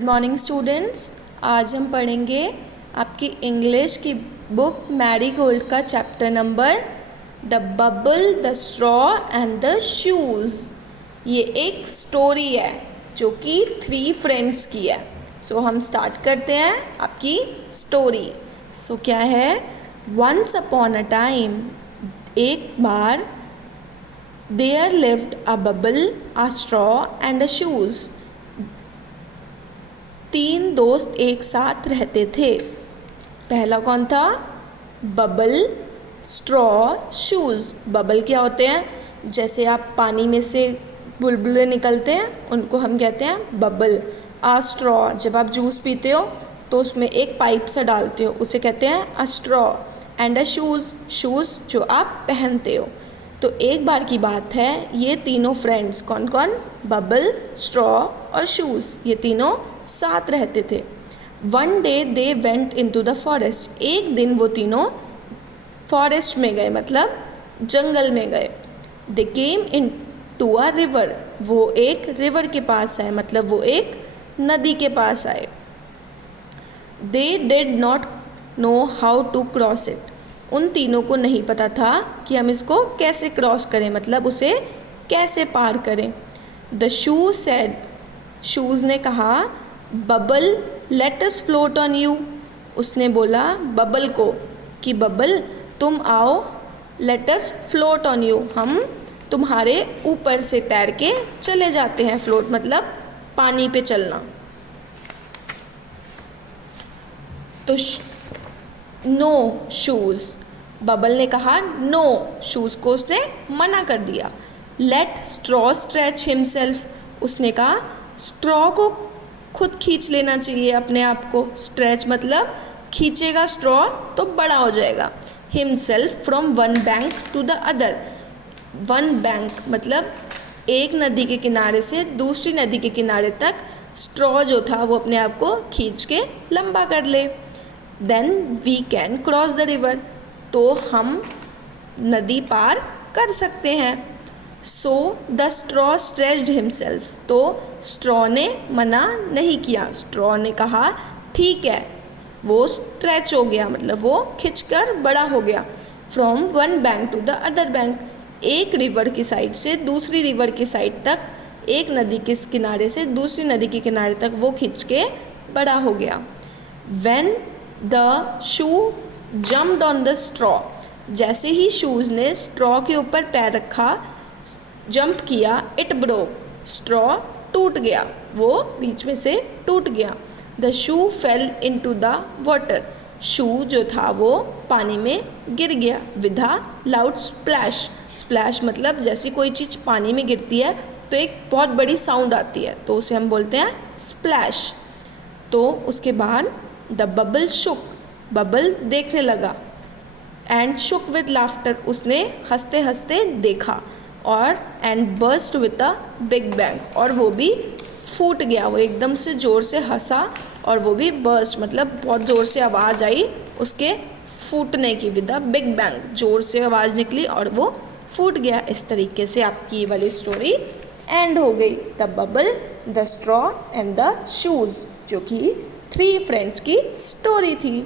Good morning students. आज हम पढ़ेंगे आपकी इंग्लिश की बुक मैरीगोल्ड का chapter number the bubble, the straw and the shoes. ये एक स्टोरी है जो कि 3 फ्रेंड्स की है। सो हम स्टार्ट करते हैं आपकी स्टोरी। सो क्या है, वंस अपॉन अ टाइम, एक बार, there lived a bubble, a straw and a shoes. 3 दोस्त एक साथ रहते थे। पहला कौन था? Bubble, straw, shoes. बबल क्या होते हैं? जैसे आप पानी में से बुलबुले निकलते हैं, उनको हम कहते हैं बबल। आ स्ट्रॉ, जब आप जूस पीते हो तो उसमें एक पाइप सा डालते हो, उसे कहते हैं अ straw. And a shoes, shoes जो आप पहनते हो। तो एक बार की बात है, ये तीनों फ्रेंड्स, कौन कौन? बबल, स्ट्रॉ और शूज़, ये तीनों साथ रहते थे। One day they went into the forest. एक दिन वो तीनों फॉरेस्ट में गए, मतलब जंगल में गए। दे केम इन टू अ रिवर, वो एक रिवर के पास आए, मतलब वो एक नदी के पास आए। They did not know how to cross it. उन तीनों को नहीं पता था कि हम इसको कैसे क्रॉस करें, मतलब उसे कैसे पार करें। द शूज सेड, शूज़ ने कहा, bubble let us float on you. उसने बोला बबल को कि बबल तुम आओ, let us float on you, हम तुम्हारे ऊपर से तैर के चले जाते हैं। फ्लोट मतलब पानी पे चलना। तो नो शूज़, बबल ने कहा नो, शूज़ को उसने मना कर दिया। लेट स्ट्रॉ स्ट्रेच हिमसेल्फ, उसने कहा स्ट्रॉ को खुद खींच लेना चाहिए अपने आप को। स्ट्रेच मतलब खींचेगा स्ट्रॉ तो बड़ा हो जाएगा। Himself from one bank to the other, one bank मतलब एक नदी के किनारे से दूसरी नदी के किनारे तक स्ट्रॉ जो था वो अपने आप को खींच के लंबा कर ले। Then we can cross the river, तो हम नदी पार कर सकते हैं। So the straw stretched himself, तो स्ट्रॉ ने मना नहीं किया। स्ट्रॉ ने कहा ठीक है, वो स्ट्रेच हो गया, मतलब वो खिंचकर बड़ा हो गया। From one bank to the other bank, एक रिवर की साइड से दूसरी रिवर की साइड तक, एक नदी के किनारे से दूसरी नदी के किनारे तक वो खिंच के बड़ा हो गया। When the shoe jumped on the straw, जैसे ही शूज़ ने स्ट्रॉ के ऊपर पैर रखा, जंप किया, इट ब्रोक, स्ट्रॉ टूट गया, वो बीच में से टूट गया। The shoe fell into the water, shoe जो था वो पानी में गिर गया। With a loud splash, splash मतलब जैसे कोई चीज़ पानी में गिरती है तो एक बहुत बड़ी साउंड आती है, तो उसे हम बोलते हैं स्प्लैश। तो उसके बाद द बबल शुक, बबल देखने लगा। एंड शुक विद लाफ्टर, उसने हंसते हंसते देखा। और and burst with a big bang, और वो भी फूट गया, वो एकदम से ज़ोर से हंसा और वो भी बर्स्ट मतलब बहुत ज़ोर से आवाज़ आई उसके फूटने की। विद अ बिग बैंग, ज़ोर से आवाज़ निकली और वो फूट गया। इस तरीके से आपकी ये वाली स्टोरी एंड हो गई। The bubble, the straw and the shoes, जो कि 3 फ्रेंड्स की स्टोरी थी।